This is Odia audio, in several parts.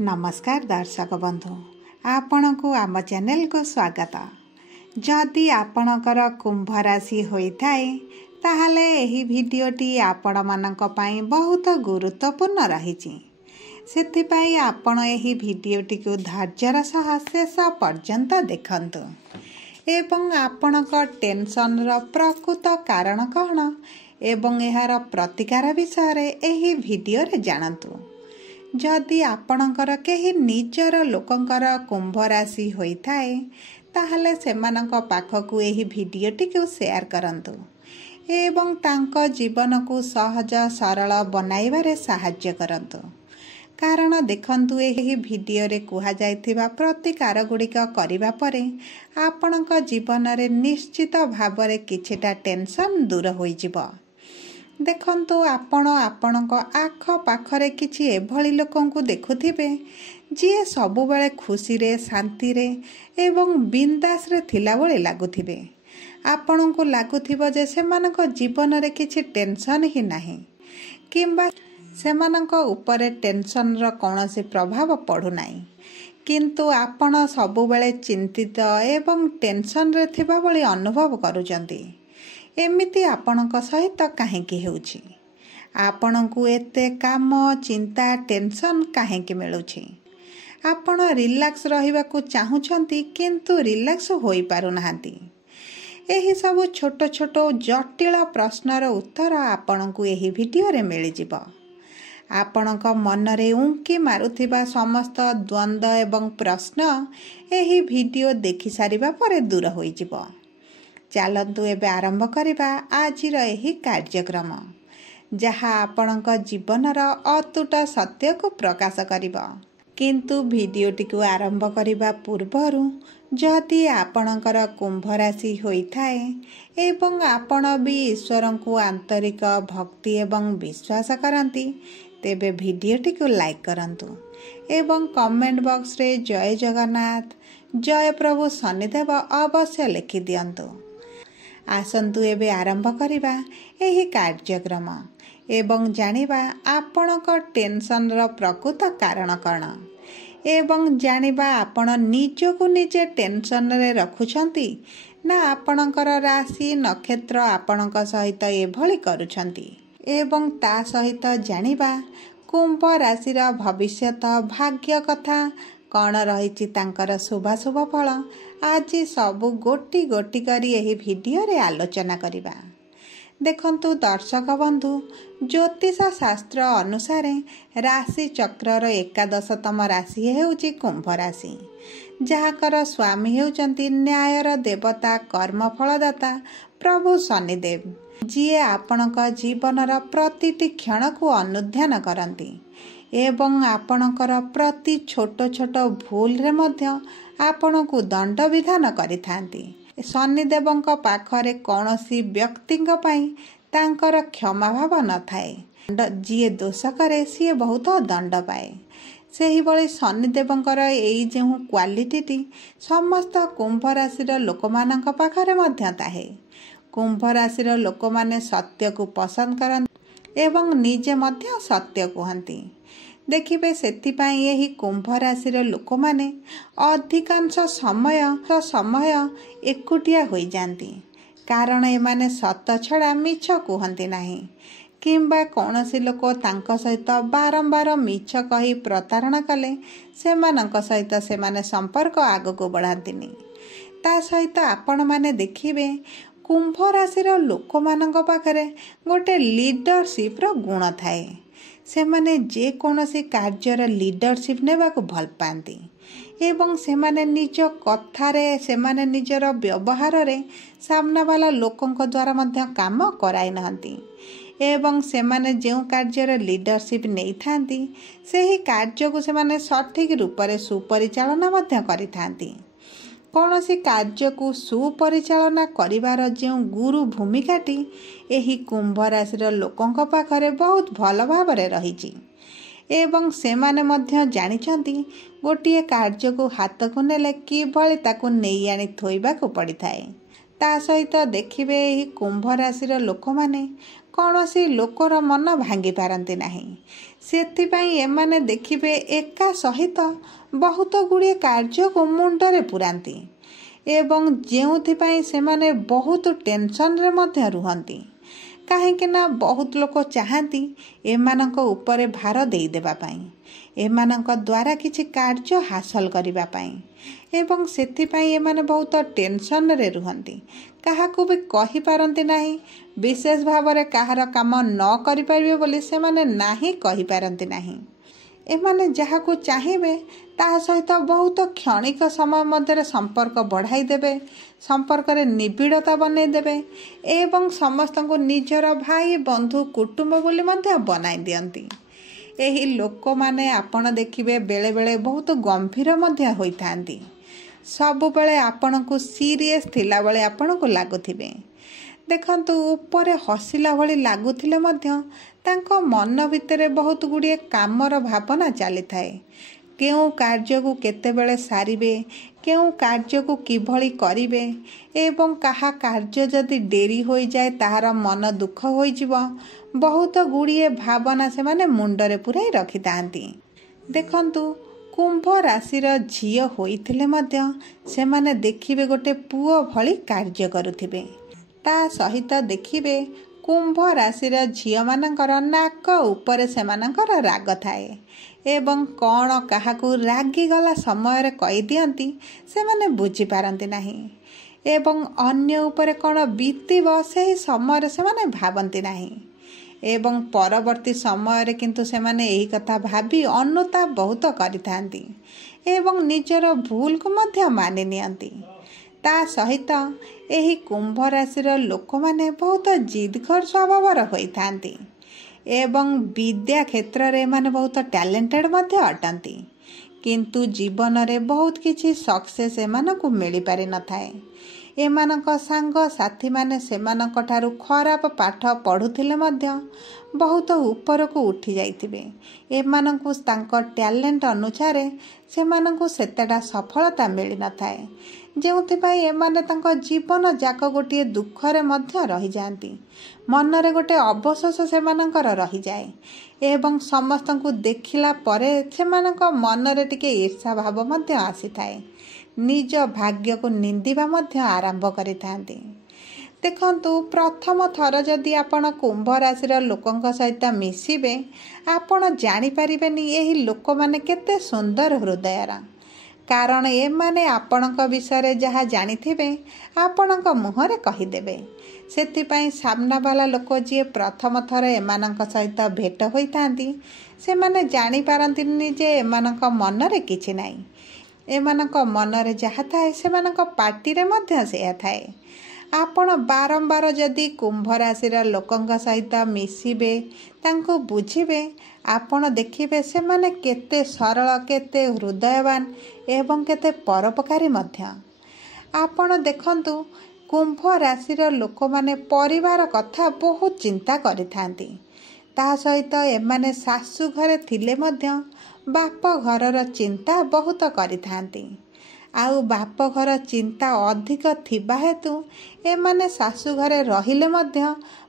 नमस्कार दर्शक बंधु आपण को आम चैनल को स्वागत। जदि आपणकर कुंभ राशि होइथाए ताहले एही भिडियोटी आपण मानक पई बहुत गुरुत्वपूर्ण रहिछि। सेथिपाई आपण एही भिडियोटी को धैर्यर सह शेष पर्यंत देखंतु एवं आपणक टेंशन र प्रकृत कारण कौन एवं एहार प्रतिकार विषय रे एही भिडियो रे जानतु। जदि आपणकर केही निजर लोकंकर कुंभ राशि होइथाए ताहले सेमानक पाखकु एही भिडियोटी को शेयर करंतु एवं तांको जीवन को सहज सरल बनाइबारे सहाय्य करंतु। कारण देखंतु एही भिडियो रे कुहा जायथिबा प्रतिकार गुड़िक करिबा परे आपणक जीवन रे निश्चित भावरे किछिटा टेंशन दूर होई जिवो। देखंतु आपण आपणक आख पाखरे किछि एभली लोकंकु देखुथिबे जे सबु बेले खुशी रे शांति रे एवं बिंदास रे थिला बळे लागुथिबे। आपणको लागुथिबो जे सेमानक जीवन रे किछि टेंशन ही नाही किंबा सेमानक ऊपर टेंशन र कोनोसी प्रभाव पडु नाही, किंतु आपण सबु बेले चिंतित एवं टेंशन रे थिबा बळे अनुभव करूचंती। एमिति आपणक सहित काहेकि हेउछि? आपणकु एते काम चिंता टेंशन काहेकि मिलुछि? आपण रिलैक्स रहिबाकु चाहुछंती किंतु रिलैक्स होई पारु नाहंती। एही सब छोट छोट जटिल प्रश्नर उत्तर आपणकु एही भिडियो रे मिलि जिवो। आपणक मन रे उंकी मारुथिबा समस्त द्वंद्व एवं प्रश्न एही भिडियो देखि सारिबा परे दूर होई जिवो। चलतु एबे आरंभ करिबा आजिर एही कार्यक्रम जहा आपणक जीवनर अतुट सत्य को प्रकाश करिबो। किंतु भिडियोटी को आरंभ करिबा पूर्वरु जदि आपणकर कुंभ राशि होइथाए एवं आपण भी ईश्वर को आंतरिक भक्ति एवं विश्वास करंती तेबे भिडियोटी को लाइक करंतु एवं कमेंट बॉक्स रे जय जगन्नाथ जय प्रभु शनिदेव अवश्य लिखि दियंतु। आसंतु एबे आरंभ करिबा एही कार्यक्रम एवं जानिबा आपणक टेंशन र प्रकृत कारण कण एवं जानिबा आपण निजको निजे टेंशन रे रखुछंती ना आपणकर राशि नक्षत्र आपणक सहित एभली करूछंती एवं ता सहित जानिबा कुंभ राशि र भविष्यत भाग्य कथा कौन रही तांकर शुभाशुभ फल आज सबु गोटी गोटी करी एही भिडियो रे आलोचना करिबा। देखंतु दर्शक बंधु ज्योतिष शास्त्र अनुसार राशि चक्रर एकादशतम राशि हेउची कुंभ राशि जहाकर स्वामी हेउचंती न्यायर देवता कर्म फलदाता प्रभु शनिदेव जिए आपणक जीवनर प्रतिटी क्षण को अनुध्यान करंती एवं आपणकर प्रति छोट छोट भूल रे मध्य आपणकु दंड विधान करिथांती। शनिदेवंक पाखरे कौनसी व्यक्तिंक पई तांकर क्षमा भाव न थाए। जिए दोष करे सिए बहुत दंड पाए। सेही बळे शनिदेवंकर एई जेहु क्वालिटीटी समस्त कुंभ राशिर लोकमानंक पाखरे मध्य ताहे। कुंभ राशिर लोकमाने सत्य को पसंद करନ୍ତି एवं निजे मध्य सत्य कहନ୍ତି। देखिबे सेथिपाई एही कुंभ राशिर लोक माने अधिकांश समय एकुटिया होई जांती कारण एमाने सत छड़ा मिछ कहନ୍ତି नाही किंबा कौनसी लोक तांको सहित बारंबार मिछ कही प्रतारणा कले सेमानंक सहित सेमाने संपर्क आगको बढ़ांतिनी। ता सहित आपण माने देखिबे कुंभ राशिर लोक मानंक पाखरे गोटे लीडरशिप रो गुण थाए। सेमाने जे कोनोसी कार्यर लीडरशिप नेबाकु भल पांती एवं सेमाने निज कथारे सेमाने निजर व्यवहार रे सामना वाला लोकंक द्वारा मध्य काम कराई नहंती एवं सेमाने जेउ कार्यर लीडरशिप नै थांती सेही कार्य को सेमाने सठिक रूप रे सुपरिचालना मध्य करिथांती। कौनसी कार्य को सुपरिचालना करिवार जेउ गुरु भूमिकाटी एही कुंभ राशिर लोकंक पाखरे बहुत भल भावरे रहिछि एवं सेमाने मध्य जानिछंती गोटिए कार्य को हाथ को नेले किभଳି ताकू नेई आनी थोइबाकू पड़िथाए। ता सहित देखिबे एही कुंभ राशिर लोक माने କୌଣସି ଲୋକର ମନ ଭାଙ୍ଗି ପାରନ୍ତି ନାହିଁ। ସେଥିପାଇଁ ଏମାନେ ଦେଖିବେ ଏକା ସହିତ ବହୁତ ଗୁଡ଼ିଏ କାର୍ଯ୍ୟକୁ ମୁଣ୍ଡରେ ପୁରାନ୍ତି ଏବଂ ଯେଉଁଥିପାଇଁ ସେମାନେ ବହୁତ ଟେନସନରେ ମଧ୍ୟ ରୁହନ୍ତି। କାହିଁକି ନା ବହୁତ ଲୋକ ଚାହାନ୍ତି ଏମାନଙ୍କ ଉପରେ ଭାର ଦେଇଦେବା ପାଇଁ, ଏମାନଙ୍କ ଦ୍ୱାରା କିଛି କାର୍ଯ୍ୟ ହାସଲ କରିବା ପାଇଁ ଏବଂ ସେଥିପାଇଁ ଏମାନେ ବହୁତ ଟେନସନରେ ରୁହନ୍ତି। କାହାକୁ ବି କହିପାରନ୍ତି ନାହିଁ, ବିଶେଷ ଭାବରେ କାହାର କାମ ନ କରିପାରିବେ ବୋଲି ସେମାନେ ନାହିଁ କହିପାରନ୍ତି ନାହିଁ। ଏମାନେ ଯାହାକୁ ଚାହିଁବେ ତାହା ସହିତ ବହୁତ କ୍ଷଣିକ ସମୟ ମଧ୍ୟରେ ସମ୍ପର୍କ ବଢ଼ାଇ ଦେବେ, ସମ୍ପର୍କରେ ନିବିଡ଼ତା ବନେଇ ଦେବେ ଏବଂ ସମସ୍ତଙ୍କୁ ନିଜର ଭାଇ ବନ୍ଧୁ କୁଟୁମ୍ବ ବୋଲି ମଧ୍ୟ ବନାଇ ଦିଅନ୍ତି। ଏହି ଲୋକମାନେ ଆପଣ ଦେଖିବେ ବେଳେବେଳେ ବହୁତ ଗମ୍ଭୀର ମଧ୍ୟ ହୋଇଥାନ୍ତି। ସବୁବେଳେ ଆପଣଙ୍କୁ ସିରିୟସ୍ ଥିଲାବେଳେ ଆପଣଙ୍କୁ ଲାଗୁଥିବେ। ଦେଖନ୍ତୁ, ଉପରେ ହସିଲା ଭଳି ଲାଗୁଥିଲେ ମଧ୍ୟ ତାଙ୍କ ମନ ଭିତରେ ବହୁତ ଗୁଡ଼ିଏ କାମର ଭାବନା ଚାଲିଥାଏ। କେଉଁ କାର୍ଯ୍ୟକୁ କେତେବେଳେ ସାରିବେ, କେଉଁ କାର୍ଯ୍ୟକୁ କିଭଳି କରିବେ ଏବଂ କାହା କାର୍ଯ୍ୟ ଯଦି ଡେରି ହୋଇଯାଏ ତାହାର ମନ ଦୁଃଖ ହୋଇଯିବ। ବହୁତ ଗୁଡ଼ିଏ ଭାବନା ସେମାନେ ମୁଣ୍ଡରେ ପୁରାଇ ରଖିଥାନ୍ତି। ଦେଖନ୍ତୁ, କୁମ୍ଭ ରାଶିର ଝିଅ ହୋଇଥିଲେ ମଧ୍ୟ ସେମାନେ ଦେଖିବେ ଗୋଟେ ପୁଅ ଭଳି କାର୍ଯ୍ୟ କରୁଥିବେ। ତା ସହିତ ଦେଖିବେ କୁମ୍ଭ ରାଶିର ଝିଅମାନଙ୍କର ନାକ ଉପରେ ସେମାନଙ୍କର ରାଗ ଥାଏ ଏବଂ କ'ଣ କାହାକୁ ରାଗିଗଲା ସମୟରେ କହିଦିଅନ୍ତି ସେମାନେ ବୁଝିପାରନ୍ତି ନାହିଁ ଏବଂ ଅନ୍ୟ ଉପରେ କ'ଣ ବିତିବ ସେହି ସମୟରେ ସେମାନେ ଭାବନ୍ତି ନାହିଁ ଏବଂ ପରବର୍ତ୍ତୀ ସମୟରେ କିନ୍ତୁ ସେମାନେ ଏହି କଥା ଭାବି ଅନୁତାପ ବହୁତ କରିଥାନ୍ତି ଏବଂ ନିଜର ଭୁଲକୁ ମଧ୍ୟ ମାନି ନିଅନ୍ତି। ତା ସହିତ ଏହି କୁମ୍ଭ ରାଶିର ଲୋକମାନେ ବହୁତ ଜିଦଖୋର ସ୍ୱଭାବର ହୋଇଥାନ୍ତି ଏବଂ ବିଦ୍ୟା କ୍ଷେତ୍ରରେ ଏମାନେ ବହୁତ ଟ୍ୟାଲେଣ୍ଟେଡ଼ ମଧ୍ୟ ଅଟନ୍ତି, କିନ୍ତୁ ଜୀବନରେ ବହୁତ କିଛି ସକ୍ସେସ୍ ଏମାନଙ୍କୁ ମିଳିପାରିନଥାଏ। ଏମାନଙ୍କ ସାଙ୍ଗସାଥୀମାନେ ସେମାନଙ୍କ ଠାରୁ ଖରାପ ପାଠ ପଢ଼ୁଥିଲେ ମଧ୍ୟ ବହୁତ ଉପରକୁ ଉଠି ଯାଇଥିବେ। ଏମାନଙ୍କୁ ତାଙ୍କ ଟ୍ୟାଲେଣ୍ଟ ଅନୁସାରେ ସେମାନଙ୍କୁ ସେତେଟା ସଫଳତା ମିଳିନଥାଏ, ଯେଉଁଥିପାଇଁ ଏମାନେ ତାଙ୍କ ଜୀବନ ଯାକ ଗୋଟିଏ ଦୁଃଖରେ ମଧ୍ୟ ରହିଯାଆନ୍ତି। ମନରେ ଗୋଟେ ଅବଶୋଷ ସେମାନଙ୍କର ରହିଯାଏ ଏବଂ ସମସ୍ତଙ୍କୁ ଦେଖିଲା ପରେ ସେମାନଙ୍କ ମନରେ ଟିକେ ଈର୍ଷା ଭାବ ମଧ୍ୟ ଆସିଥାଏ। ନିଜ ଭାଗ୍ୟକୁ ନିନ୍ଦିବା ମଧ୍ୟ ଆରମ୍ଭ କରିଥାନ୍ତି। ଦେଖନ୍ତୁ, ପ୍ରଥମ ଥର ଯଦି ଆପଣ କୁମ୍ଭ ରାଶିର ଲୋକଙ୍କ ସହିତ ମିଶିବେ, ଆପଣ ଜାଣିପାରିବେନି ଏହି ଲୋକମାନେ କେତେ ସୁନ୍ଦର ହୃଦୟର। କାରଣ ଏମାନେ ଆପଣଙ୍କ ବିଷୟରେ ଯାହା ଜାଣିଥିବେ ଆପଣଙ୍କ ମୁହଁରେ କହିଦେବେ। ସେଥିପାଇଁ ସାମ୍ନାବାଲା ଲୋକ ଯିଏ ପ୍ରଥମ ଥର ଏମାନଙ୍କ ସହିତ ଭେଟ ହୋଇଥାନ୍ତି ସେମାନେ ଜାଣିପାରନ୍ତିନି ଯେ ଏମାନଙ୍କ ମନରେ କିଛି ନାହିଁ। ଏମାନଙ୍କ ମନରେ ଯାହା ଥାଏ ସେମାନଙ୍କ ପାଟିରେ ମଧ୍ୟ ସେୟା ଥାଏ। ଆପଣ ବାରମ୍ବାର ଯଦି କୁମ୍ଭ ରାଶିର ଲୋକଙ୍କ ସହିତ ମିଶିବେ, ତାଙ୍କୁ ବୁଝିବେ, ଆପଣ ଦେଖିବେ ସେମାନେ କେତେ ସରଳ, କେତେ ହୃଦୟବାନ ଏବଂ କେତେ ପରୋପକାରୀ ମଧ୍ୟ। ଆପଣ ଦେଖନ୍ତୁ, କୁମ୍ଭ ରାଶିର ଲୋକମାନେ ପରିବାର କଥା ବହୁତ ଚିନ୍ତା କରିଥାନ୍ତି। ତା ସହିତ ଏମାନେ ଶାଶୁ ଘରେ ଥିଲେ ମଧ୍ୟ ବାପ ଘରର ଚିନ୍ତା ବହୁତ କରିଥାନ୍ତି। ଆଉ ବାପ ଘର ଚିନ୍ତା ଅଧିକ ଥିବା ହେତୁ ଏମାନେ ଶାଶୁ ଘରେ ରହିଲେ ମଧ୍ୟ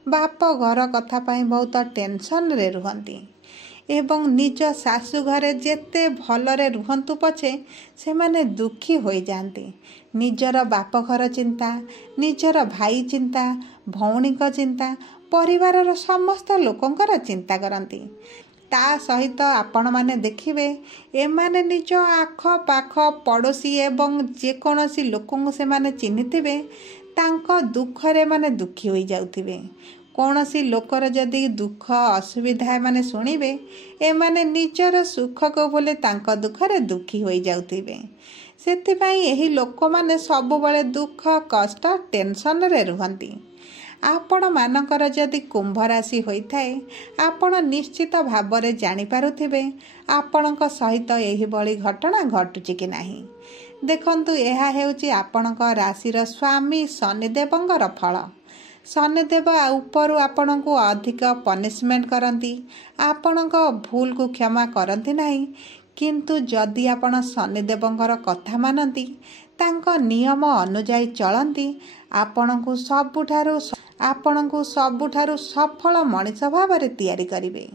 ବାପ ଘର କଥା ପାଇଁ ବହୁତ ଟେନସନରେ ରୁହନ୍ତି ଏବଂ ନିଜ ଶାଶୁ ଘରେ ଯେତେ ଭଲରେ ରୁହନ୍ତୁ ପଛେ ସେମାନେ ଦୁଃଖୀ ହୋଇଯାଆନ୍ତି। ନିଜର ବାପ ଘର ଚିନ୍ତା, ନିଜର ଭାଇ ଚିନ୍ତା, ଭଉଣୀଙ୍କ ଚିନ୍ତା, ପରିବାରର ସମସ୍ତ ଲୋକଙ୍କର ଚିନ୍ତା କରନ୍ତି। ତା ସହିତ ଆପଣମାନେ ଦେଖିବେ ଏମାନେ ନିଜ ଆଖପାଖ ପଡ଼ୋଶୀ ଏବଂ ଯେକୌଣସି ଲୋକଙ୍କୁ ସେମାନେ ଚିହ୍ନିଥିବେ ତାଙ୍କ ଦୁଃଖରେ ଏମାନେ ଦୁଃଖୀ ହୋଇଯାଉଥିବେ। କୌଣସି ଲୋକର ଯଦି ଦୁଃଖ ଅସୁବିଧା ଏମାନେ ଶୁଣିବେ ଏମାନେ ନିଜର ସୁଖକୁ ଭୁଲି ତାଙ୍କ ଦୁଃଖରେ ଦୁଃଖୀ ହୋଇଯାଉଥିବେ। ସେଥିପାଇଁ ଏହି ଲୋକମାନେ ସବୁବେଳେ ଦୁଃଖ, କଷ୍ଟ, ଟେନସନରେ ରୁହନ୍ତି। ଆପଣମାନଙ୍କର ଯଦି କୁମ୍ଭ ରାଶି ହୋଇଥାଏ ଆପଣ ନିଶ୍ଚିତ ଭାବରେ ଜାଣିପାରୁଥିବେ ଆପଣଙ୍କ ସହିତ ଏହିଭଳି ଘଟଣା ଘଟୁଛି କି ନାହିଁ। ଦେଖନ୍ତୁ, ଏହା ହେଉଛି ଆପଣଙ୍କ ରାଶିର ସ୍ୱାମୀ ଶନିଦେବଙ୍କର ଫଳ। ଶନିଦେବ ଉପରୁ ଆପଣଙ୍କୁ ଅଧିକ ପନିଶମେଣ୍ଟ କରନ୍ତି, ଆପଣଙ୍କ ଭୁଲକୁ କ୍ଷମା କରନ୍ତି ନାହିଁ। କିନ୍ତୁ ଯଦି ଆପଣ ଶନିଦେବଙ୍କର କଥା ମାନନ୍ତି, ତାଙ୍କ ନିୟମ ଅନୁଯାୟୀ ଚଳନ୍ତି, ଆପଣଙ୍କୁ ସବୁଠାରୁ ଆପଣଙ୍କୁ ସବୁଠାରୁ ସଫଳ ମଣିଷ ଭାବରେ ତିଆରି କରିବେ।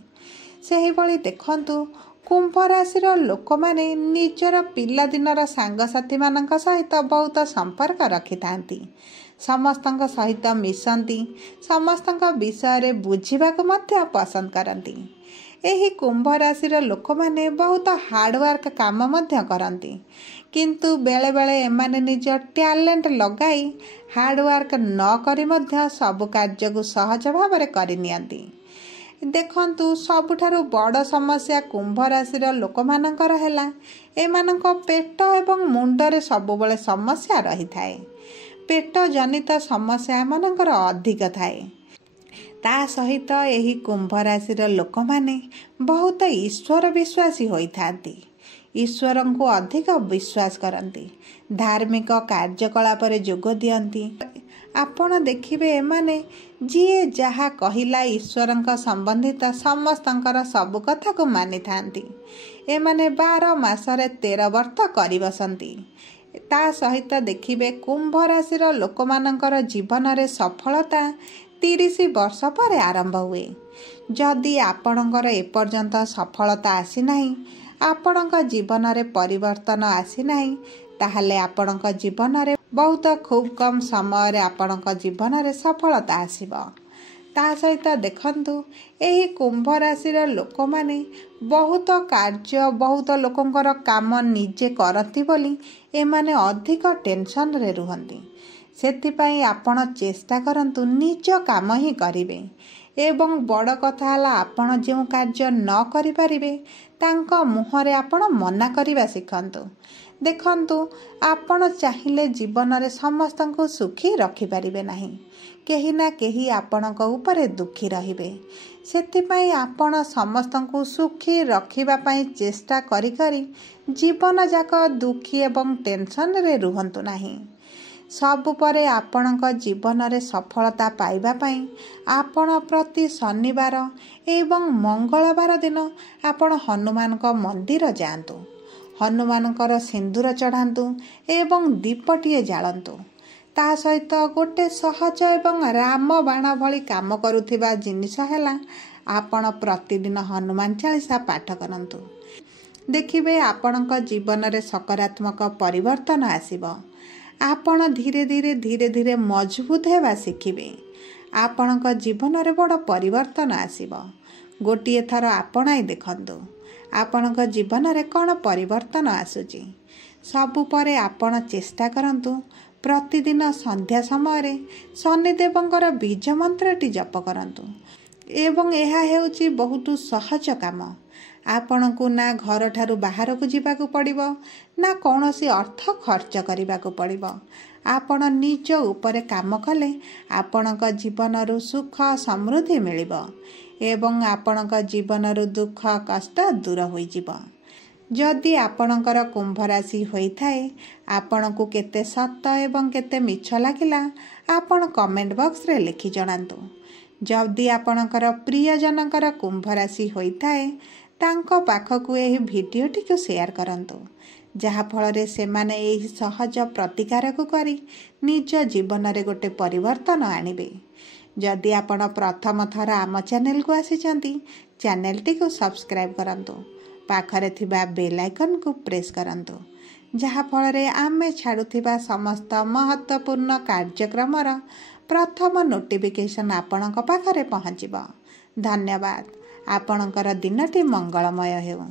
ସେହିଭଳି ଦେଖନ୍ତୁ, କୁମ୍ଭ ରାଶିର ଲୋକମାନେ ନିଜର ପିଲାଦିନର ସାଙ୍ଗସାଥିମାନଙ୍କ ସହିତ ବହୁତ ସମ୍ପର୍କ ରଖିଥାନ୍ତି। ସମସ୍ତଙ୍କ ସହିତ ମିଶନ୍ତି, ସମସ୍ତଙ୍କ ବିଷୟରେ ବୁଝିବାକୁ ମଧ୍ୟ ପସନ୍ଦ କରନ୍ତି। ଏହି କୁମ୍ଭ ରାଶିର ଲୋକମାନେ ବହୁତ ହାର୍ଡୱାର୍କ କାମ ମଧ୍ୟ କରନ୍ତି, କିନ୍ତୁ ବେଳେବେଳେ ଏମାନେ ନିଜ ଟ୍ୟାଲେଣ୍ଟ ଲଗାଇ ହାର୍ଡୱାର୍କ ନ କରି ମଧ୍ୟ ସବୁ କାର୍ଯ୍ୟକୁ ସହଜ ଭାବରେ କରିନିଅନ୍ତି। ଦେଖନ୍ତୁ, ସବୁଠାରୁ ବଡ଼ ସମସ୍ୟା କୁମ୍ଭ ରାଶିର ଲୋକମାନଙ୍କର ହେଲା ଏମାନଙ୍କ ପେଟ ଏବଂ ମୁଣ୍ଡରେ ସବୁବେଳେ ସମସ୍ୟା ରହିଥାଏ। ପେଟ ଜନିତ ସମସ୍ୟା ଏମାନଙ୍କର ଅଧିକ ଥାଏ। ତା ସହିତ ଏହି କୁମ୍ଭ ରାଶିର ଲୋକମାନେ ବହୁତ ଈଶ୍ୱର ବିଶ୍ୱାସୀ ହୋଇଥାନ୍ତି। ଈଶ୍ୱରଙ୍କୁ ଅଧିକ ବିଶ୍ୱାସ କରନ୍ତି, ଧାର୍ମିକ କାର୍ଯ୍ୟକଳାପରେ ଯୋଗ ଦିଅନ୍ତି। ଆପଣ ଦେଖିବେ, ଏମାନେ ଯିଏ ଯାହା କହିଲା ଈଶ୍ୱରଙ୍କ ସମ୍ବନ୍ଧିତ ସମସ୍ତଙ୍କର ସବୁ କଥାକୁ ମାନିଥାନ୍ତି। ଏମାନେ 12 ମାସରେ 13 ବର୍ଷ କରିବସନ୍ତି। ତା ସହିତ ଦେଖିବେ, କୁମ୍ଭ ରାଶିର ଲୋକମାନଙ୍କର ଜୀବନରେ ସଫଳତା 30 ବର୍ଷ ପରେ ଆରମ୍ଭ ହୁଏ। ଯଦି ଆପଣଙ୍କର ଏପର୍ଯ୍ୟନ୍ତ ସଫଳତା ଆସିନାହିଁ, ଆପଣଙ୍କ ଜୀବନରେ ପରିବର୍ତ୍ତନ ଆସିନାହିଁ, ତାହେଲେ ଆପଣଙ୍କ ଜୀବନରେ ବହୁତ ଖୁବ୍ କମ୍ ସମୟରେ ଆପଣଙ୍କ ଜୀବନରେ ସଫଳତା ଆସିବ। ତା ସହିତ ଦେଖନ୍ତୁ, ଏହି କୁମ୍ଭ ରାଶିର ଲୋକମାନେ ବହୁତ କାର୍ଯ୍ୟ, ବହୁତ ଲୋକଙ୍କର କାମ ନିଜେ କରନ୍ତି ବୋଲି ଏମାନେ ଅଧିକ ଟେନସନରେ ରୁହନ୍ତି। ସେଥିପାଇଁ ଆପଣ ଚେଷ୍ଟା କରନ୍ତୁ ନିଜ କାମ ହିଁ କରିବେ। ଏବଂ ବଡ଼ କଥା ହେଲା, ଆପଣ ଯେଉଁ କାର୍ଯ୍ୟ ନ କରିପାରିବେ ତାଙ୍କ ମୁହଁରେ ଆପଣ ମନା କରିବା ଶିଖନ୍ତୁ। ଦେଖନ୍ତୁ, ଆପଣ ଚାହିଁଲେ ଜୀବନରେ ସମସ୍ତଙ୍କୁ ସୁଖୀ ରଖିପାରିବେ ନାହିଁ। କେହି ନା କେହି ଆପଣଙ୍କ ଉପରେ ଦୁଃଖୀ ରହିବେ। ସେଥିପାଇଁ ଆପଣ ସମସ୍ତଙ୍କୁ ସୁଖୀ ରଖିବା ପାଇଁ ଚେଷ୍ଟା କରି କରି ଜୀବନଯାକ ଦୁଃଖୀ ଏବଂ ଟେନସନରେ ରୁହନ୍ତୁ ନାହିଁ। ସବୁ ପରେ ଆପଣଙ୍କ ଜୀବନରେ ସଫଳତା ପାଇବା ପାଇଁ ଆପଣ ପ୍ରତି ଶନିବାର ଏବଂ ମଙ୍ଗଳବାର ଦିନ ଆପଣ ହନୁମାନଙ୍କ ମନ୍ଦିର ଯାଆନ୍ତୁ। ହନୁମାନଙ୍କର ସିନ୍ଦୁର ଚଢ଼ାନ୍ତୁ ଏବଂ ଦୀପଟିଏ ଜାଳନ୍ତୁ। ତା ସହିତ ଗୋଟେ ସହଜ ଏବଂ ରାମବାଣ ଭଳି କାମ କରୁଥିବା ଜିନିଷ ହେଲା, ଆପଣ ପ୍ରତିଦିନ ହନୁମାନ ଚାଳିଶା ପାଠ କରନ୍ତୁ। ଦେଖିବେ, ଆପଣଙ୍କ ଜୀବନରେ ସକାରାତ୍ମକ ପରିବର୍ତ୍ତନ ଆସିବ। ଆପଣ ଧୀରେ ଧୀରେ ମଜବୁତ ହେବା ଶିଖିବେ। ଆପଣଙ୍କ ଜୀବନରେ ବଡ଼ ପରିବର୍ତ୍ତନ ଆସିବ। ଗୋଟିଏ ଥର ଆପଣାଇ ଦେଖନ୍ତୁ, ଆପଣଙ୍କ ଜୀବନରେ କ'ଣ ପରିବର୍ତ୍ତନ ଆସୁଛି। ସବୁ ପରେ ଆପଣ ଚେଷ୍ଟା କରନ୍ତୁ ପ୍ରତିଦିନ ସନ୍ଧ୍ୟା ସମୟରେ ଶନିଦେବଙ୍କର ବୀଜ ମନ୍ତ୍ରଟି ଜପ କରନ୍ତୁ। ଏବଂ ଏହା ହେଉଛି ବହୁତ ସହଜ କାମ। ଆପଣଙ୍କୁ ନା ଘରଠାରୁ ବାହାରକୁ ଯିବାକୁ ପଡ଼ିବ, ନା କୌଣସି ଅର୍ଥ ଖର୍ଚ୍ଚ କରିବାକୁ ପଡ଼ିବ। ଆପଣ ନିଜ ଉପରେ କାମ କଲେ ଆପଣଙ୍କ ଜୀବନରୁ ସୁଖ ସମୃଦ୍ଧି ମିଳିବ ଏବଂ ଆପଣଙ୍କ ଜୀବନରୁ ଦୁଃଖ କଷ୍ଟ ଦୂର ହୋଇଯିବ। ଯଦି ଆପଣଙ୍କର କୁମ୍ଭ ରାଶି ହୋଇଥାଏ, ଆପଣଙ୍କୁ କେତେ ସତ ଏବଂ କେତେ ମିଛ ଲାଗିଲା ଆପଣ କମେଣ୍ଟ ବକ୍ସରେ ଲେଖି ଜଣାନ୍ତୁ। ଯଦି ଆପଣଙ୍କର ପ୍ରିୟଜନଙ୍କର କୁମ୍ଭ ରାଶି ହୋଇଥାଏ, ତାଙ୍କ ପାଖକୁ ଏହି ଭିଡ଼ିଓଟିକୁ ସେୟାର କରନ୍ତୁ, ଯାହାଫଳରେ ସେମାନେ ଏହି ସହଜ ପ୍ରତିକାରକୁ କରି ନିଜ ଜୀବନରେ ଗୋଟେ ପରିବର୍ତ୍ତନ ଆଣିବେ। ଯଦି ଆପଣ ପ୍ରଥମ ଥର ଆମ ଚ୍ୟାନେଲକୁ ଆସିଛନ୍ତି, ଚ୍ୟାନେଲଟିକୁ ସବସ୍କ୍ରାଇବ୍ କରନ୍ତୁ। ପାଖରେ ଥିବା ବେଲ୍ ଆଇକନକୁ ପ୍ରେସ୍ କରନ୍ତୁ, ଯାହାଫଳରେ ଆମେ ଛାଡ଼ୁଥିବା ସମସ୍ତ ମହତ୍ତ୍ୱପୂର୍ଣ୍ଣ କାର୍ଯ୍ୟକ୍ରମର ପ୍ରଥମ ନୋଟିଫିକେସନ୍ ଆପଣଙ୍କ ପାଖରେ ପହଞ୍ଚିବ। ଧନ୍ୟବାଦ। ଆପଣଙ୍କର ଦିନଟି ମଙ୍ଗଳମୟ ହେଉ।